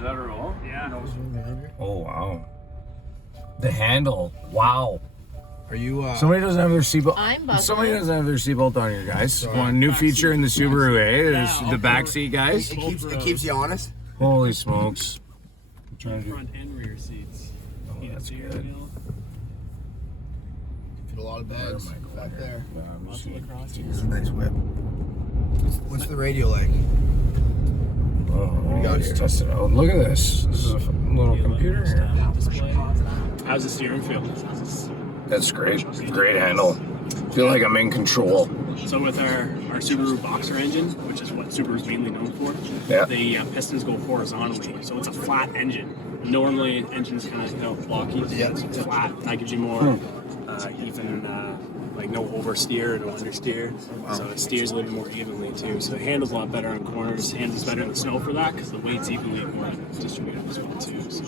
Is that a roll? Yeah. Oh, wow. The handle. Wow. Are you, Somebody doesn't have their seatbelt. I'm buzzing. Somebody doesn't have their seatbelt on here, guys. One new feature in the Subaru, eh? Is the back seat, guys. It keeps you honest? Holy smokes. Front and rear seats. Oh, that's good. Fit a lot of bags back there. Lots of lacrosse. It's a nice whip. What's the radio like? Oh, let's test it out. Look at this. This is a little computer here. Display. How's the steering feel? That's great. Great handle. Feel like I'm in control. So with our Subaru Boxer engine, which is what Subaru's mainly known for, Yeah. the pistons go horizontally, so it's a flat engine. Normally, engines kind of blocky, it's flat. That gives you more even, like no oversteer, no understeer. So it steers a little bit more evenly too. So it handles a lot better on corners. Handles better in the snow for that because the weight's evenly more distributed as well too. So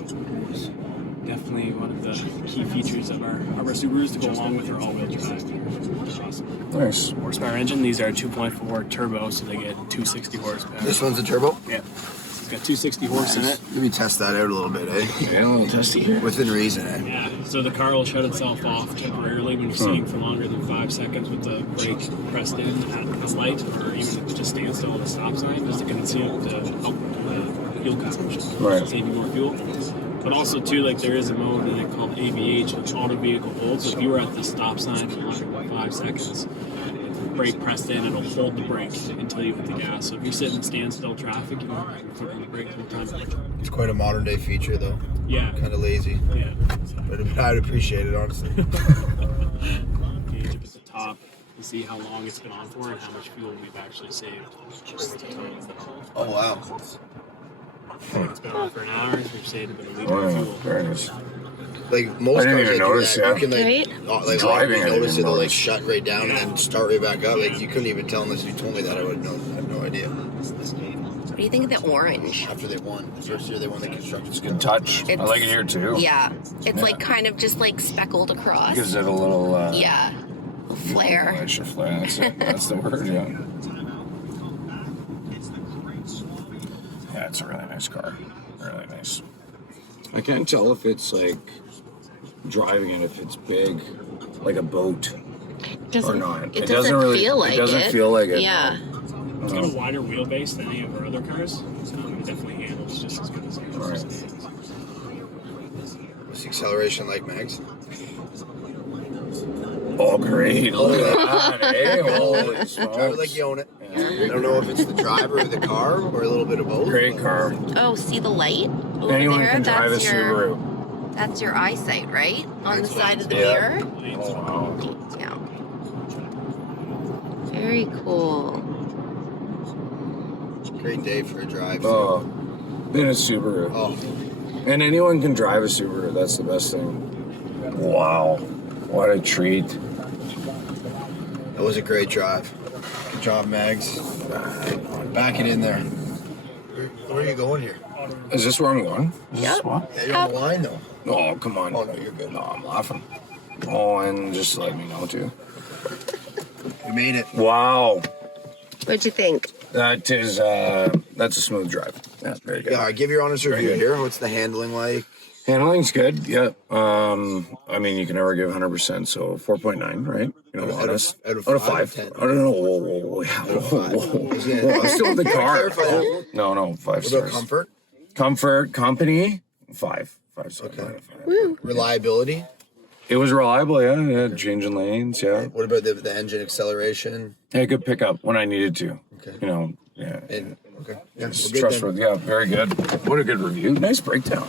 definitely one of the key features of our Subarus to go along with our all-wheel drive. Awesome. Nice. Horsepower engine. These are 2.4 turbo, so they get 260 horsepower. This one's a turbo? Yeah. It's got 260 horse in it. Maybe test that out a little bit, eh? Yeah, a little testy here. Within reason, eh? Yeah. So the car will shut itself off temporarily when you're sitting for longer than 5 seconds with the brake pressed in at the light, or even just stand still at the stop sign, just to consume to help fuel consumption. Right. Save you more fuel. But also too, like there is a mode in it called AVH, which auto vehicle hold. So if you were at the stop sign for longer than 5 seconds, brake pressed in, it'll hold the brake until you hit the gas. So if you're sitting in standstill traffic, you don't have to the brake the whole time. It's quite a modern day feature, though. Yeah. Kind of lazy. Yeah. But I'd appreciate it, honestly. Gauge up at the top to see how long it's been on for and how much fuel we've actually saved over the time. Oh, wow. It's been on for an hour, we've saved about a liter Oh, of yeah. fuel. Very nice. Like, most I didn't cars even that do notice, that, yeah. you can, like Driving, I notice didn't it'll, like, notice. shut right down and then start right back up. Like, you couldn't even tell unless you told me that. I would have no idea. What do you think of the orange? After they won. The first year they won the construction. It's a good touch. I like it here, too. Yeah. It's like kind of just like speckled across. Gives it a little... Yeah. A flare. Extra flare. That's it. That's the word, yeah. Yeah, it's a really nice car. Really nice. I can't tell if it's like driving it, if it's big, like a boat, or not. It doesn't really feel like it. It doesn't feel like it. Yeah. It's got a wider wheelbase than any of our other cars. It definitely handles just as good as ours. Right. What's the acceleration like, Max? Oh, great. Look at that, eh? Holy smokes. Drive it like you own it. I don't know if it's the driver or the car or a little bit of both. Great car. Oh, see the light over Anyone there? can drive a That's your Subaru. that's your EyeSight, right? On the side of the Yeah. mirror. Oh, wow. Yeah. Very cool. Great day for a drive. Oh, in a Subaru. Oh, And anyone can drive a Subaru. That's the best thing. Wow. What a treat. that was a great drive. Good job, Mags. Back it in there. Where are you going here? Is this where I'm going? Is this Yep. what? Yeah, you're on the line, though. Oh, come on. Oh, no, you're good. No, I'm laughing. Oh, and just let me know, too. We made it. Wow. What'd you think? That is, that's a smooth drive. Yeah, very good. Yeah, give your honest review good. here. What's the handling like? Handling's good, yeah. I mean, you can never give 100%, so 4.9, right? You know, Out of- honest. out of 5. 10. I don't know. Whoa. I'm still in the car. No, 5 What stars. about comfort? Comfort, company, 5. 5 stars. Okay. 5. Reliability? It was reliable, yeah. Changing lanes, yeah. What about the engine acceleration? I could pick up when I needed to. Okay. You know, yeah. And okay, yeah, It's we're good then. trustworthy, yeah, very good. What a good review. Nice breakdown.